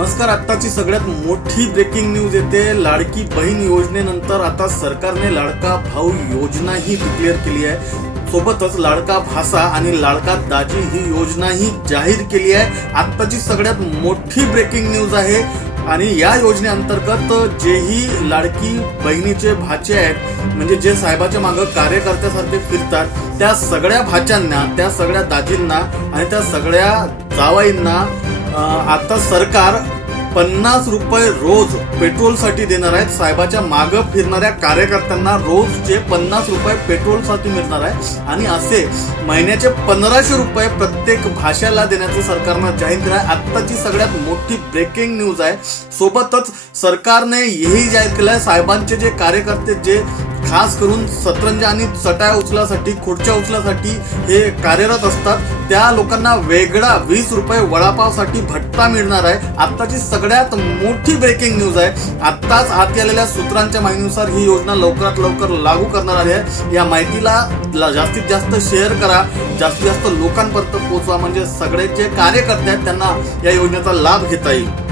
नमस्कार आत्ताची सगळ्यात मोठी ब्रेकिंग न्यूज येते. लाडकी बहीण योजनेनंतर आता सरकारने लाडका भाऊ योजना ही डिक्लेअर केली आहे. सोबतच लाडका भासा आणि लाडका दाजी ही योजनाही जाहीर केली आहे. आत्ताची सगळ्यात मोठी ब्रेकिंग न्यूज आहे. आणि या योजनेअंतर्गत जेही लाडकी बहिणीचे भाचे आहेत म्हणजे जे साहेबाच्या मागं कार्यकर्त्यासारखे फिरतात त्या सगळ्या भाच्यांना त्या सगळ्या दाजींना आणि त्या सगळ्या जावाईंना आता सरकार पन्नास रुपये रोज पेट्रोलसाठी देणार आहेत साहेबाच्या मागं फिरणाऱ्या कार्यकर्त्यांना रोजचे पन्नास रुपये पेट्रोलसाठी मिळणार आहे. आणि असे महिन्याचे पंधराशे रुपये प्रत्येक भाषेला देण्याचं सरकारनं जाहीर केलं आहे. आत्ताची सगळ्यात मोठी ब्रेकिंग न्यूज आहे. सोबतच सरकारने हेही जाहीर केलं आहे. साहेबांचे जे कार्यकर्ते जे खास करून सतरंज आणि चटाया उचलासाठी खुर्च्या उचलासाठी हे कार्यरत असतात. त्या लोकांना वेगळा वीस रुपये वडापावसाठी भट्टा मिळणार आहे. आत्ताची सगळ्यात मोठी ब्रेकिंग न्यूज आहे. आत्ताच हात केलेल्या सूत्रांच्या माहितीनुसार ही योजना लवकरात लवकर लागू करणार आली आहे. या माहितीला ला- जास्तीत जास्त शेअर करा. जास्तीत जास्त लोकांपर्यंत पोहोचवा. म्हणजे सगळे जे कार्यकर्ते आहेत त्यांना या योजनेचा लाभ घेता येईल.